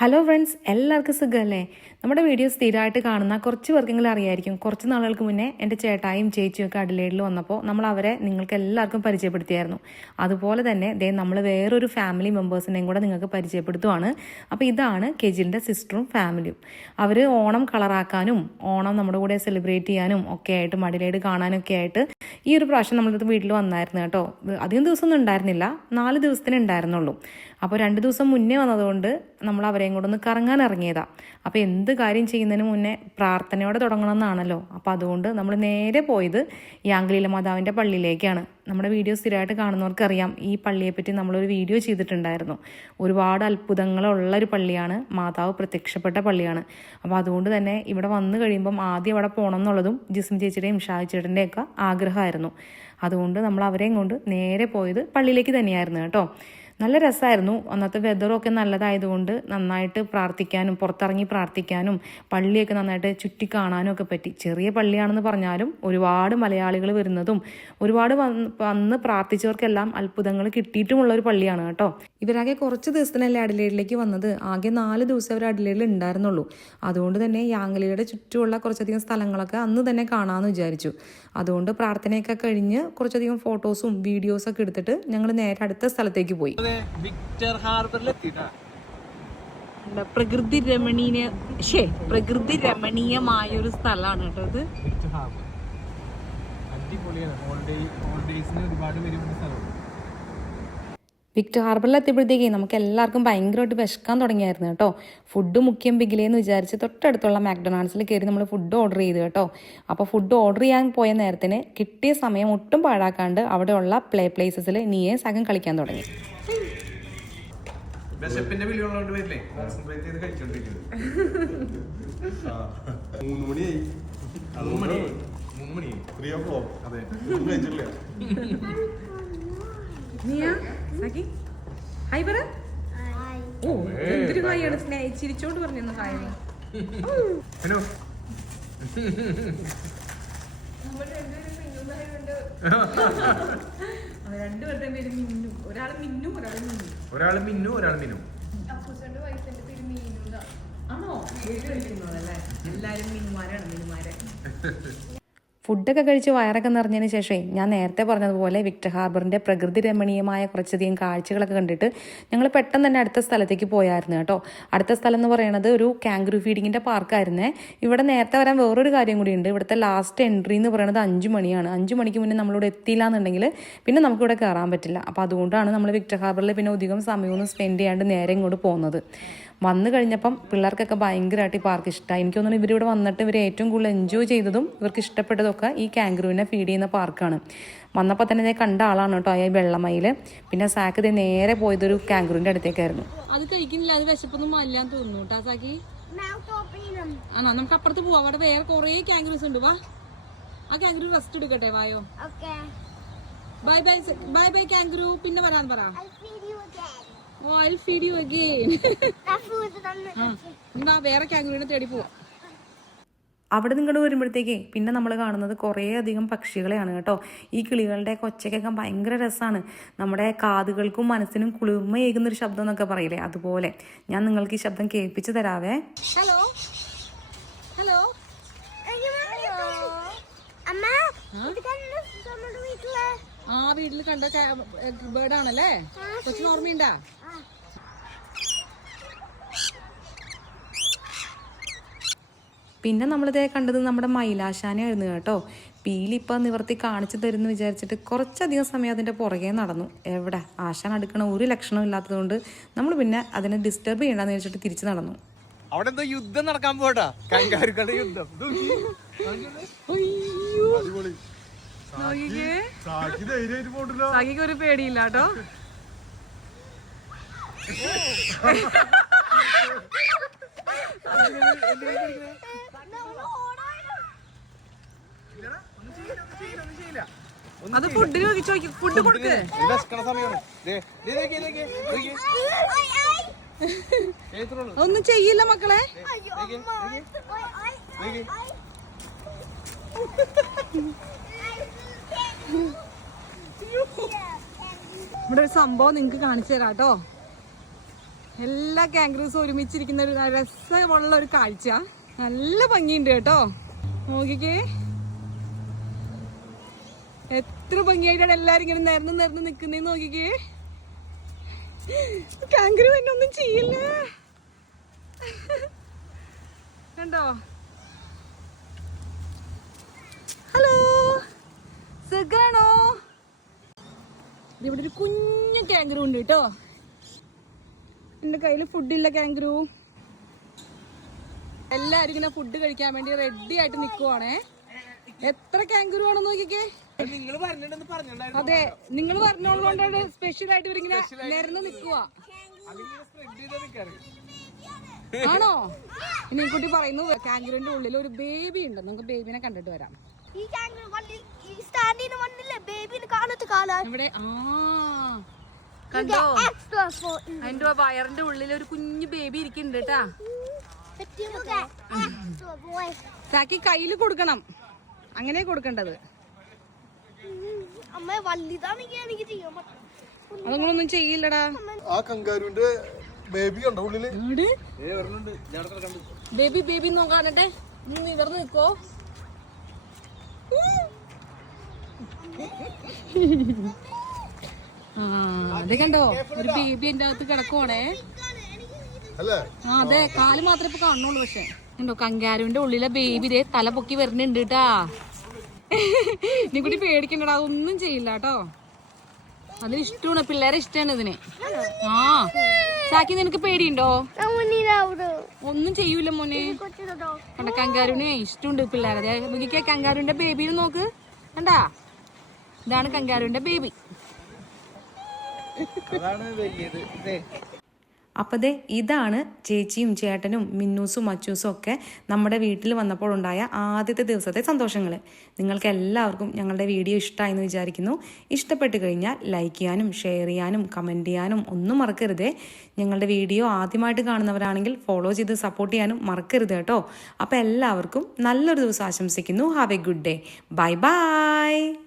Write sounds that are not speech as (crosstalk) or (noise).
Hello friends എല്ലാവർക്കും സുഖമല്ലേ? നമ്മുടെ വീഡിയോ സ്ഥിരമായിട്ട് കാണുന്ന കുറച്ച് പേർക്കെങ്കിലും അറിയായിരിക്കും. കുറച്ച് നാളുകൾക്ക് മുന്നേ എന്റെ ചേട്ടായും ചേച്ചിയും ഒക്കെ അഡിലേഡിൽ വന്നപ്പോൾ നമ്മൾ അവരെ നിങ്ങൾക്ക് എല്ലാവർക്കും പരിചയപ്പെടുത്തിയായിരുന്നു. അതുപോലെ തന്നെ ദേ നമ്മൾ വേറൊരു ഫാമിലി മെമ്പേഴ്സിനെയും കൂടെ നിങ്ങൾക്ക് പരിചയപ്പെടുത്തുവാണ്. അപ്പോൾ ഇതാണ് കെജിലിന്റെ സിസ്റ്ററും ഫാമിലിയും അവർ ഓണം കളറാക്കാനും ഓണം നമ്മുടെ കൂടെ സെലിബ്രേറ്റ് ചെയ്യാനും ഒക്കെ ആയിട്ട് മഡിലേഡ് കാണാനൊക്കെ ആയിട്ട് ഈ ഒരു പ്രാവശ്യം നമ്മളിത് വീട്ടിൽ വന്നായിരുന്നു കേട്ടോ. അധികം ദിവസമൊന്നും ഉണ്ടായിരുന്നില്ല. നാല് ദിവസത്തിന് ഉണ്ടായിരുന്നുള്ളൂ. അപ്പോൾ രണ്ട് ദിവസം മുന്നേ വന്നതുകൊണ്ട് നമ്മൾ അവരെയും കൂടെ ഒന്ന് കറങ്ങാൻ ഇറങ്ങിയതാണ് അപ്പോൾ എന്ത് കാര്യം ചെയ്യുന്നതിന് മുന്നേ പ്രാർത്ഥനയോടെ തുടങ്ങണമെന്നാണല്ലോ. അപ്പോൾ അതുകൊണ്ട് നമ്മൾ നേരെ പോയത് യാങ്കളിയിലെ മാതാവിന്റെ പള്ളിയിലേക്കാണ്. നമ്മുടെ വീഡിയോ സ്ഥിരമായിട്ട് കാണുന്നവർക്കറിയാം ഈ പള്ളിയെപ്പറ്റി നമ്മളൊരു വീഡിയോ ചെയ്തിട്ടുണ്ടായിരുന്നു. ഒരുപാട് അത്ഭുതങ്ങളുള്ള ഒരു പള്ളിയാണ് മാതാവ് പ്രത്യക്ഷപ്പെട്ട പള്ളിയാണ്. അപ്പോൾ അതുകൊണ്ട് തന്നെ ഇവിടെ വന്നു കഴിയുമ്പം ആദ്യം അവിടെ പോകണം എന്നുള്ളതും ജിസ്മ ചേച്ചിയുടെയും ഷാജി ചേട്ടന്റെയൊക്കെ ആഗ്രഹമായിരുന്നു. അതുകൊണ്ട് നമ്മൾ അവരെയും കൊണ്ട് നേരെ പോയത് പള്ളിയിലേക്ക് തന്നെയായിരുന്നു കേട്ടോ. നല്ല രസമായിരുന്നു അന്നത്തെ വെതറൊക്കെ നല്ലതായതുകൊണ്ട് നന്നായിട്ട് പ്രാർത്ഥിക്കാനും പുറത്തിറങ്ങി പ്രാർത്ഥിക്കാനും പള്ളിയൊക്കെ നന്നായിട്ട് ചുറ്റി കാണാനും ഒക്കെ പറ്റി. ചെറിയ പള്ളിയാണെന്ന് പറഞ്ഞാലും ഒരുപാട് മലയാളികൾ വരുന്നതും ഒരുപാട് വന്ന് പ്രാർത്ഥിച്ചവർക്കെല്ലാം അത്ഭുതങ്ങൾ കിട്ടിയിട്ടുമുള്ള ഒരു പള്ളിയാണ് കേട്ടോ. ഇവരാകെ കുറച്ച് ദിവസത്തിനല്ലേ അഡിലേഡിലേക്ക് വന്നത്. ആകെ നാല് ദിവസം അവർ അഡിലേഡിൽ ഉണ്ടായിരുന്നുള്ളൂ. അതുകൊണ്ട് തന്നെ യാങ്ങലിയുടെ ചുറ്റുമുള്ള കുറച്ചധികം സ്ഥലങ്ങളൊക്കെ അന്ന് തന്നെ കാണാമെന്ന് വിചാരിച്ചു. അതുകൊണ്ട് പ്രാർത്ഥനയൊക്കെ കഴിഞ്ഞ് കുറച്ചധികം ഫോട്ടോസും വീഡിയോസൊക്കെ എടുത്തിട്ട് ഞങ്ങൾ നേരെ അടുത്ത സ്ഥലത്തേക്ക് പോയി. വിക്ടർ ഹാർബറിൽ എത്തിട്ടാ പ്രകൃതി രമണീയ ശേ പ്രകൃതി രമണീയമായ ഒരു സ്ഥലമാണ് കേട്ടോ ഇത്. Victor harbour. അടിപൊളിയാണ്. ഹോളിഡേ ഹോളിഡേസിന് ഒരുപാട് പേര് സ്ഥലമാണ് വിക്ടർ ഹാർബറിൽ എത്തിയപ്പോഴത്തേക്ക് നമുക്ക് എല്ലാവർക്കും ഭയങ്കരമായിട്ട് വിശക്കാൻ തുടങ്ങിയായിരുന്നു കേട്ടോ. ഫുഡ് മുഖ്യം ബിഗിലേന്ന് വിചാരിച്ച് തൊട്ടടുത്തുള്ള മാക്ഡൊണാൾഡ്സിൽ കയറി നമ്മൾ ഫുഡ് ഓർഡർ ചെയ്തു കേട്ടോ. അപ്പോൾ ഫുഡ് ഓർഡർ ചെയ്യാൻ പോയ നേരത്തിന് കിട്ടിയ സമയം ഒട്ടും പാഴാക്കാണ്ട് അവിടെയുള്ള പ്ലേ പ്ലേസസിൽ നീയെ സകം കളിക്കാൻ തുടങ്ങി. വിശപ്പിന്റെ വിളിയുള്ളതുകൊണ്ട് വരില്ലേ? കോൺസെൻട്രേറ്റ് ചെയ്ത് കഴിച്ചോണ്ടിരിക്കുന്നത് മൂന്ന് മണിയായി. മൂന്ന് മണി. മൂന്ന് മണി. ത്രീ ഓ ക്ലോക്ക് അതെ കഴിച്ചിട്ടില്ല. ഹായ് പറ ഓ എന്തൊരു കാര്യമാണ് സ്നേഹി ചിരിച്ചോണ്ട് പറഞ്ഞു ഹായ് ഹലോ (laughs) രണ്ടുപേരുടെ പേര് മിന്നു. ഒരാൾ മിന്നു ഒരാൾ മിന്നു. ഒരാൾ മിന്നു ഒരാൾ മിന്നു. ആണോ? എല്ലാരും മിന്നുമാരാണ് മിനുമാരെ (laughs) ഫുഡൊക്കെ കഴിച്ച് വയറൊക്കെ നിറഞ്ഞതിന് ശേഷമേ ഞാൻ നേരത്തെ പറഞ്ഞതുപോലെ വിക്ടർ ഹാർബറിന്റെ പ്രകൃതി രമണീയമായ കുറച്ചധികം കാഴ്ചകളൊക്കെ കണ്ടിട്ട് ഞങ്ങൾ പെട്ടെന്ന് തന്നെ അടുത്ത സ്ഥലത്തേക്ക് പോയായിരുന്നു കേട്ടോ. അടുത്ത സ്ഥലം എന്ന് പറയുന്നത് ഒരു കാങ്ക്രൂ ഫീഡിങ്ങിന്റെ പാർക്കായിരുന്നേ. ഇവിടെ നേരത്തെ വരാൻ വേറൊരു കാര്യം കൂടിയുണ്ട് ഇവിടുത്തെ ലാസ്റ്റ് എൻട്രി എന്ന് പറയുന്നത് അഞ്ച് മണിയാണ്. അഞ്ച് മണിക്ക് മുന്നേ നമ്മളിവിടെ എത്തിയില്ല എന്നുണ്ടെങ്കിൽ പിന്നെ നമുക്കിവിടെ കയറാൻ പറ്റില്ല. അപ്പോൾ അതുകൊണ്ടാണ് നമ്മൾ വിക്ടർ ഹാർബറിൽ പിന്നെ അധികം സമയമൊന്നും സ്പെൻഡ് ചെയ്യാണ്ട് നേരെ ഇങ്ങോട്ട് പോകുന്നത്. വന്നു കഴിഞ്ഞപ്പം പിള്ളേർക്കൊക്കെ ഭയങ്കരമായിട്ട് ഈ പാർക്ക് ഇഷ്ടമായി എനിക്ക് തോന്നുന്നു ഇവരിവിടെ വന്നിട്ട് ഇവർ ഏറ്റവും കൂടുതൽ എൻജോയ് ചെയ്തതും ഇവർക്ക് ഇഷ്ടപ്പെട്ടതൊക്കെ ഈ കാങ്ക്രൂവിനെ ഫീഡ് ചെയ്യുന്ന പാർക്കാണ് വന്നപ്പോൾ തന്നെ ഞാൻ കണ്ട ആളാണ് കേട്ടോ ഈ വെള്ളമയിൽ പിന്നെ സാക്ക് ഇതേ നേരെ പോയതൊരു കാങ്ക്രൂവിന്റെ അടുത്തേക്കായിരുന്നു. അത് കഴിക്കുന്നില്ല അത് വിശപ്പൊന്നും അല്ലാന്ന് തോന്നുന്നു കേട്ടാ സാക്കി. ആണോ? നമുക്ക് അപ്പുറത്ത് പോവാം. അവിടെ വേറെ കൊറേ കാങ്ക്രൂസ് ഉണ്ട്. വാ. ആ കാങ്ക്രൂ റെസ്റ്റ് എടുക്കട്ടെ വായോ. Bye bye bye bye kangaroo പിന്നെ വരാൻ പറ. Oh I feed you again വേറെ കാങ്ക്രൂവിനെ തേടി പോവാം. അവിടെ നിങ്ങോട്ട് വരുമ്പോഴത്തേക്ക് പിന്നെ നമ്മൾ കാണുന്നത് കുറേ അധികം പക്ഷികളെയാണ് കേട്ടോ. ഈ കിളികളുടെ കൊച്ചക്കൊക്കെ ഭയങ്കര രസമാണ്. നമ്മുടെ കാതുകൾക്കും മനസ്സിനും കുളിർമയേകുന്നൊരു ശബ്ദം എന്നൊക്കെ പറയില്ലേ? അതുപോലെ. ഞാൻ നിങ്ങൾക്ക് ഈ ശബ്ദം കേൾപ്പിച്ചു തരാവേ. ഹലോ ഹലോ ആ വീട്ടിൽ കണ്ട ബേർഡ് ആണല്ലേ കൊച്ചിന് ഓർമ്മയുണ്ടാ? പിന്നെ നമ്മളിതേ കണ്ടത് നമ്മുടെ മൈലാശാനായിരുന്നു കേട്ടോ. പീലിപ്പം നിവർത്തി കാണിച്ചു തരുമെന്ന് വിചാരിച്ചിട്ട് കുറച്ചധികം സമയം അതിന്റെ പുറകെ നടന്നു. എവിടെ? ആശാൻ അടുക്കണ ഒരു ലക്ഷണവും ഇല്ലാത്തതുകൊണ്ട് നമ്മൾ പിന്നെ അതിനെ ഡിസ്റ്റർബ് ചെയ്യണ്ടെന്ന് വെച്ചിട്ട് തിരിച്ചു നടന്നു. അവിടെ എന്തോ യുദ്ധം നടക്കാൻ പോട്ടാ കൈകാരുക്കളുടെ യുദ്ധം. ഒരു പേടിയില്ല കേട്ടോ. അത് ഫുഡ് ചോദിച്ചു ഫുഡ് കൊടുക്ക്. ഒന്നും ചെയ്യില്ല മക്കളെ. ഇവിടെ ഒരു സംഭവം നിങ്ങക്ക് കാണിച്ചു തരാം കേട്ടോ. എല്ലാ കാങ്ക്രൂസും ഒരുമിച്ചിരിക്കുന്ന ഒരു രസമുള്ള ഒരു കാഴ്ച. നല്ല ഭംഗിയുണ്ട് കേട്ടോ. നോക്കിക്കേ. എത്ര ഭംഗിയായിട്ടാണ് എല്ലാരും ഇങ്ങനെ നിരന്ന് നിരന്ന് നിക്കുന്നേ നോക്കിക്കേ. കാങ്കരു എന്നെ ഒന്നും ചെയ്യില്ല. കണ്ടോ? ഹലോ സുഖാണോ? ഇവിടെ ഒരു കുഞ്ഞു കാങ്കരു ഉണ്ട് കേട്ടോ. എന്റെ കയ്യിൽ ഫുഡില്ല കാങ്കരു എല്ലാരും ഇങ്ങനെ ഫുഡ് കഴിക്കാൻ വേണ്ടി റെഡി ആയിട്ട് നിക്കുവാണേ. എത്ര കാങ്കരു ആണെന്ന് നോക്കിക്കേ. അതെ നിങ്ങൾ പറഞ്ഞോണ്ടാണ് സ്പെഷ്യൽ ആയിട്ട് ഇവരിങ്ങനെ നിരന്ന് നിൽക്കുക ആണോ? ഇനി കുട്ടി പറയുന്നു കാങ്കറിന്റെ ഉള്ളിൽ ഒരു ബേബി ഉണ്ട്. നമുക്ക് ബേബിനെ കണ്ടിട്ട് വരാം. ഇവിടെ ആ കണ്ടോ? അതിന്റെ വയറിന്റെ ഉള്ളിൽ ഒരു കുഞ്ഞു ബേബി ഇരിക്കുന്നുണ്ട് കേട്ടാ സാക്കി കയ്യിൽ കൊടുക്കണം. അങ്ങനെ കൊടുക്കേണ്ടത് അമ്മ വലുതാണെങ്കിൽ എനിക്ക് ചെയ്യാൻ പറ്റും അതങ്ങളൊന്നും ചെയ്യില്ലടാ. ആ കങ്കാരുവിന്റെ ബേബി ഉണ്ടോ ഉള്ളിൽ? ബേബി ബേബി നോക്കാനട്ടെ നീ നിവർന്ന് നിക്കോ? ആ അത് കണ്ടോ? ഒരു ബേബി എന്റെ അകത്ത് കിടക്കുവാണേ. അല്ലേ? ആ അതെ കാൽ മാത്രമേ ഇപ്പൊ കാണുള്ളൂ പക്ഷെ. കണ്ടോ കങ്കാരുവിന്റെ ഉള്ളിലെ ബേബി ദേ തല പൊക്കി വരുന്നുണ്ട് കേട്ടാ നീ കൂടി പേടിക്കണ്ടടാ ഒന്നും ചെയ്യില്ല കേട്ടോ അതിന് ഇഷ്ടമാണ് പിള്ളേരെ ഇഷ്ടമാണ് ഇതിന്. ആ. സാക്കി നിനക്ക് പേടിയുണ്ടോ? ഒന്നും ചെയ്യൂല മോനെ. കണ്ട കങ്കാരുവിന് ഇഷ്ടമുണ്ട് പിള്ളേരെ. നോക്കിക്കേ കങ്കാരുവിന്റെ ബേബിനെ നോക്ക്. കണ്ടാ? ഇതാണ് കങ്കാരുവിന്റെ ബേബി അതാണ് വലിയത്. അപ്പോൾ ദേ ഇതാണ് ചേച്ചിയും ചേട്ടനും മിന്നൂസും മച്ചൂസും ഒക്കെ നമ്മുടെ വീട്ടിൽ വന്നപ്പോൾ ഉണ്ടായ ആദ്യത്തെ ദിവസത്തെ സന്തോഷങ്ങൾ നിങ്ങൾക്ക് എല്ലാവർക്കും ഞങ്ങളുടെ വീഡിയോ ഇഷ്ടമായെന്ന് വിചാരിക്കുന്നു. ഇഷ്ടപ്പെട്ട് കഴിഞ്ഞാൽ ലൈക്ക് ചെയ്യാനും ഷെയർ ചെയ്യാനും കമന്റ് ചെയ്യാനും ഒന്നും മറക്കരുതേ. ഞങ്ങളുടെ വീഡിയോ ആദ്യമായിട്ട് കാണുന്നവരാണെങ്കിൽ ഫോളോ ചെയ്ത് സപ്പോർട്ട് ചെയ്യാനും മറക്കരുത് കേട്ടോ. അപ്പോൾ എല്ലാവർക്കും നല്ലൊരു ദിവസം ആശംസിക്കുന്നു. Have a good day bye bye